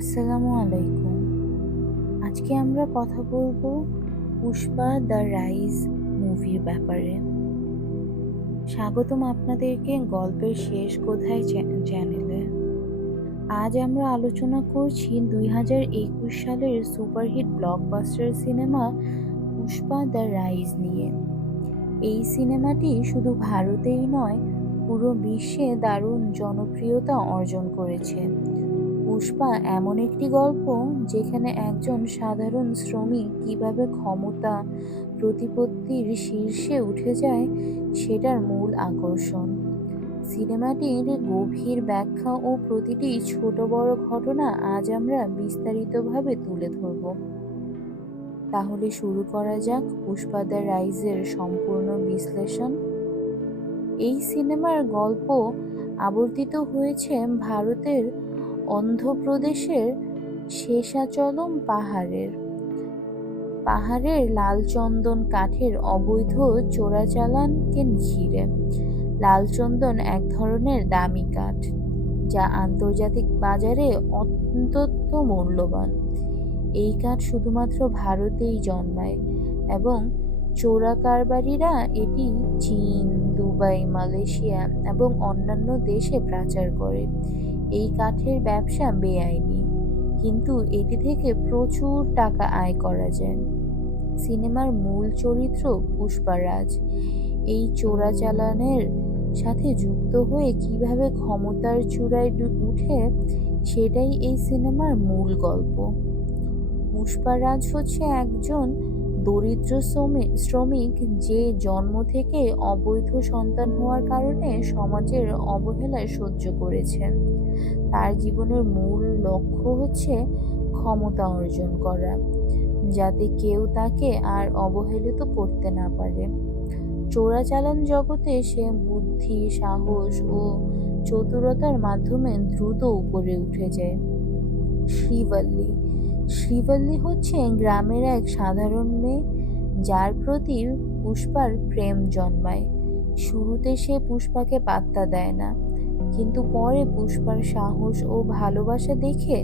আসসালামু আলাইকুম। আজকে আমরা কথা বলবো পুষ্পা দ্য রাইজ মুভির ব্যাপারে। স্বাগতম আপনাদেরকে গল্পের শেষ কোথায় চ্যানেলে। আজ আমরা আলোচনা করছি 2021 সালের superhit blockbuster cinema Pushpa the rise নিয়ে। এই সিনেমাটি শুধু ভারতেই নয়, পুরো বিশ্বে দারুণ জনপ্রিয়তা অর্জন করেছে। পুষ্পা এমন একটি গল্প যেখানে একজন সাধারণ শ্রমিক কিভাবে ক্ষমতা প্রতিপত্তির শীর্ষে উঠে যায় সেটার মূল আকর্ষণ। সিনেমাটির গভীর ব্যাখ্যা ও প্রতিটি ছোট বড় ঘটনা আজ আমরা বিস্তারিতভাবে তুলে ধরব। তাহলে শুরু করা যাক পুষ্পা দ্য রাইজের সম্পূর্ণ বিশ্লেষণ। এই সিনেমার গল্প আবর্তিত হয়েছে ভারতের অন্ধ্রপ্রদেশের শেষাচলম পাহাড়ের লাল চন্দন কাঠের অবৈধ চোরাচালানকে ঘিরে। লাল চন্দন এক ধরনের দামি কাঠ যা আন্তর্জাতিক বাজারে অত্যন্ত মূল্যবান। এই কাঠ শুধুমাত্র ভারতেই জন্মায় এবং চোরা কারবারিরা এটি চীন, দুবাই, মালয়েশিয়া এবং অন্যান্য দেশে পাচার করে। এই কাঠের ব্যবসা বেআইনি, কিন্তু এটি থেকে প্রচুর টাকা আয় করা যায়। সিনেমার মূল চরিত্র পুষ্পারাজ এই চোরাচালানের সাথে যুক্ত হয়ে কিভাবে ক্ষমতার চূড়ায় উঠে সেটাই এই সিনেমার মূল গল্প। পুষ্পারাজ হচ্ছে একজন দরিদ্র শ্রমিক যে জন্ম থেকে অবৈধ সন্তান হওয়ার কারণে সমাজের অবহেলা সহ্য করেছেন। তার জীবনের মূল লক্ষ্য হচ্ছে ক্ষমতা অর্জন করা, যাতে কেউ তাকে আর অবহেলিত করতে না পারে। চোরাচালান জগতে সে বুদ্ধি, সাহস ও চতুরতার মাধ্যমে দ্রুত উপরে উঠে যায়। শ্রীবল্লী হচ্ছে গ্রামের এক সাধারণ মেয়ে যার প্রতি পুষ্পার প্রেম জন্মায়। শুরুতে সে পুষ্পাকে পাত্তা দেয় না, কিন্তু পরে পুষ্পার সাহস ও ভালোবাসা দেখে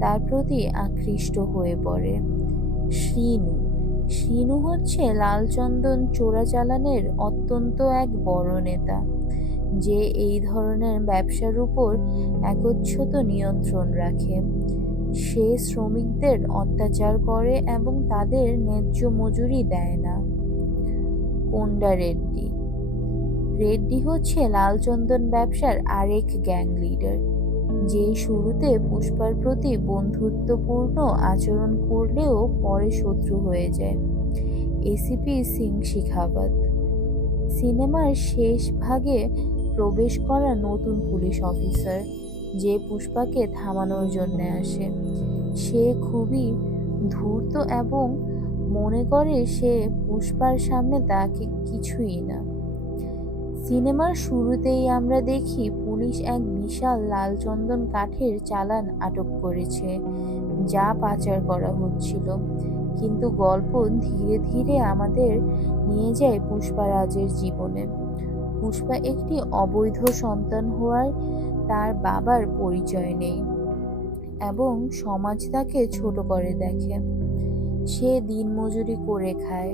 তার প্রতি আকৃষ্ট হয়ে পড়ে। শ্রীনু হচ্ছে লালচন্দন চোরাচালানের অত্যন্ত এক বড় নেতা, যে এই ধরনের ব্যবসার উপর একচ্ছত্র নিয়ন্ত্রণ রাখে। সে শ্রমিকদের অত্যাচার করে এবং তাদের ন্যায্য মজুরি দেয় না। কোন্ডা রেড্ডি হচ্ছে লালচন্দন ব্যবসার আরেক গ্যাং লিডার, যে শুরুতে পুষ্পার প্রতি বন্ধুত্বপূর্ণ আচরণ করলেও পরে শত্রু হয়ে যায়। এসিপি সিং শেখাওয়াত সিনেমার শেষ ভাগে প্রবেশ করা নতুন পুলিশ অফিসার, যে পুষ্পাকে থামানোর জন্য আসে। সে খুবই ধূর্ত এবং মনে করে সে পুষ্পার সামনে তাকে কিছুই না। সিনেমার শুরুতেই আমরা দেখি পুলিশ এক বিশাল লাল চন্দন কাঠের চালান আটক করেছে, যা পাচার করা হচ্ছিল। কিন্তু গল্প ধীরে ধীরে আমাদের নিয়ে যায় পুষ্পারাজের জীবনে। পুষ্পা একটি অবৈধ সন্তান হওয়ায় তার বাবার পরিচয় নেই এবং সমাজ তাকে ছোট করে দেখে। সে দিনমজুরি করে খায়,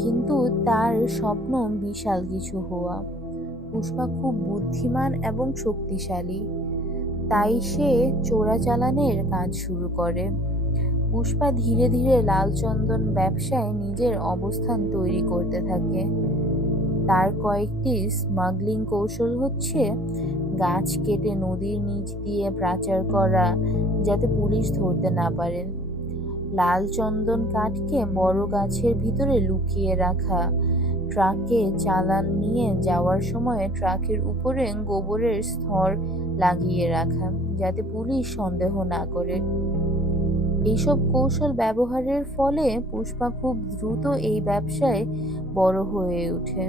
কিন্তু তার স্বপ্ন বিশাল কিছু হওয়া। পুষ্পা খুব বুদ্ধিমান এবং শক্তিশালী, তাই সে চোরাচালানের কাজ শুরু করে। পুষ্পা ধীরে ধীরে লালচন্দন ব্যবসায় নিজের অবস্থান তৈরি করতে থাকে। তার কয়েকটি স্মাগলিং কৌশল হচ্ছে গাছ কেটে নদীর নিচ দিয়ে পাচার করা, যাতে পুলিশ ধরতে না পারে, লাল চন্দন কাঠকে বড় গাছের ভিতরে লুকিয়ে রাখা, ট্রাকে চালান নিয়ে যাওয়ার সময় ট্রাকের উপরে গোবরের স্তর লাগিয়ে রাখা, যাতে পুলিশ সন্দেহ না করে। এইসব কৌশল ব্যবহারের ফলে পুষ্পা খুব দ্রুত এই ব্যবসায় বড় হয়ে ওঠে।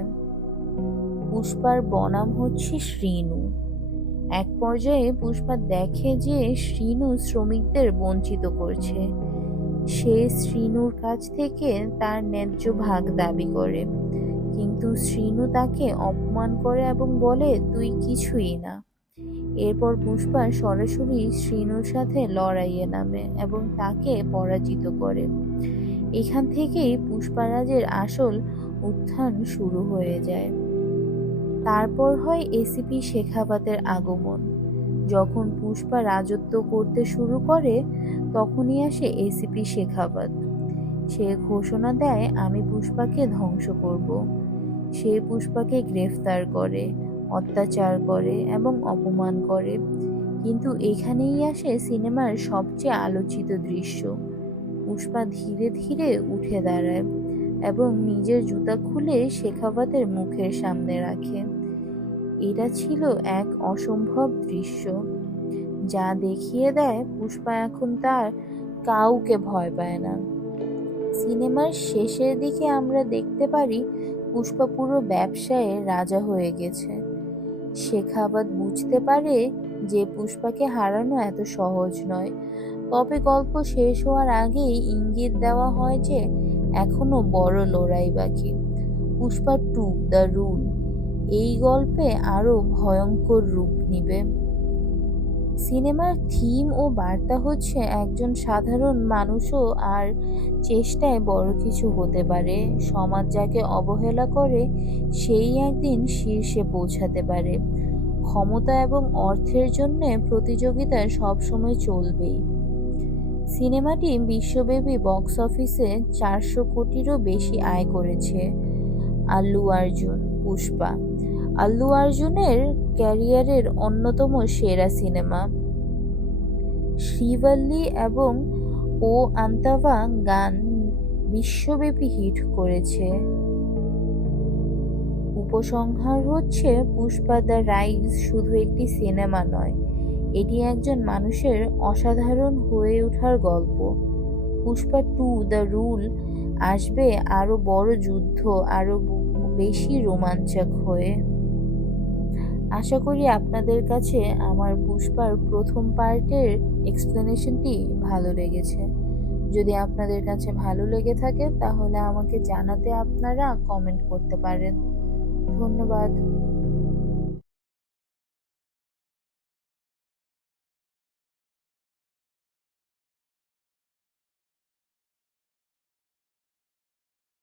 পুষ্পার বনাম হচ্ছে শ্রীনু। এক পর্যায়ে পুষ্পা দেখে যে শ্রীনু শ্রমিকদের বঞ্চিত করছে। সে শ্রীনুর কাছ থেকে তার ন্যায্য ভাগ দাবি করে, কিন্তু শ্রীনু তাকে অপমান করে এবং বলে, তুই কিছুই না। এরপর পুষ্পা সরাসরি শ্রীনুর সাথে লড়াইয়ে নামে এবং তাকে পরাজিত করে। এখান থেকেই পুষ্পারাজের আসল উত্থান শুরু হয়ে যায়। তারপর হয় এসিপি শেখাবতের আগমন। যখন পুষ্পা রাজত্ব করতে শুরু করে তখনই আসে এসিপি শেখাবত। সে ঘোষণা দেয়, আমি পুষ্পাকে ধ্বংস করব। সে পুষ্পাকে গ্রেফতার করে, অত্যাচার করে এবং অপমান করে। কিন্তু এখানেই আসে সিনেমার সবচেয়ে আলোচিত দৃশ্য। পুষ্পা ধীরে ধীরে উঠে দাঁড়ায় এবং নিজের জুতা খুলে শেখাবতের মুখের সামনে রাখে। এটা ছিল এক অসম্ভব দৃশ্য, যা দেখিয়ে দেয় পুষ্পা এখন তার কাউকে ভয় পায় না। সিনেমার শেষের দিকে আমরা দেখতে পারি পুষ্পা পুরো ব্যবসায়ে রাজা হয়ে গেছে। শেখাবত বুঝতে পারে যে পুষ্পাকে হারানো এত সহজ নয়। তবে গল্প শেষ হওয়ার আগেই ইঙ্গিত দেওয়া হয় যে এখনো বড় লড়াই বাকি। পুষ্পা 2 দ্য রুল এই গল্পে আরো ভয়ঙ্কর রূপ নিবে। সিনেমার থিম ও বার্তা হচ্ছে একজন সাধারণ মানুষও আর চেষ্টায় বড় কিছু হতে পারে। সমাজ যাকে অবহেলা করে সেই একদিন শীর্ষে পৌঁছাতে পারে। ক্ষমতা এবং অর্থের জন্য প্রতিযোগিতা সবসময় চলবেই। সিনেমাটি বিশ্বব্যাপী বক্স অফিসে 400 কোটিরও বেশি আয় করেছে। আল্লু অর্জুন পুষ্পা আল্লু অর্জুনের ক্যারিয়ারের অন্যতম সেরা সিনেমা। শ্রীবল্লী এবং ও আন্তাভা গান বিশ্বব্যাপী হিট করেছে। উপসংহার হচ্ছে, পুষ্পা দ্য রাইজ শুধু একটি সিনেমা নয়, এটি একজন মানুষের অসাধারণ হয়ে ওঠার গল্প। পুষ্পা 2 দ্য রুল আসবে আরো বড় যুদ্ধ, আরো বেশি রোমাঞ্চক হয়ে। আশা করি আপনাদের কাছে আমার পুষ্পার প্রথম পার্টের এক্সপ্লেনেশনটি ভালো লেগেছে। যদি আপনাদের কাছে ভালো লেগে থাকে তাহলে আমাকে জানাতে আপনারা কমেন্ট করতে পারেন। ধন্যবাদ।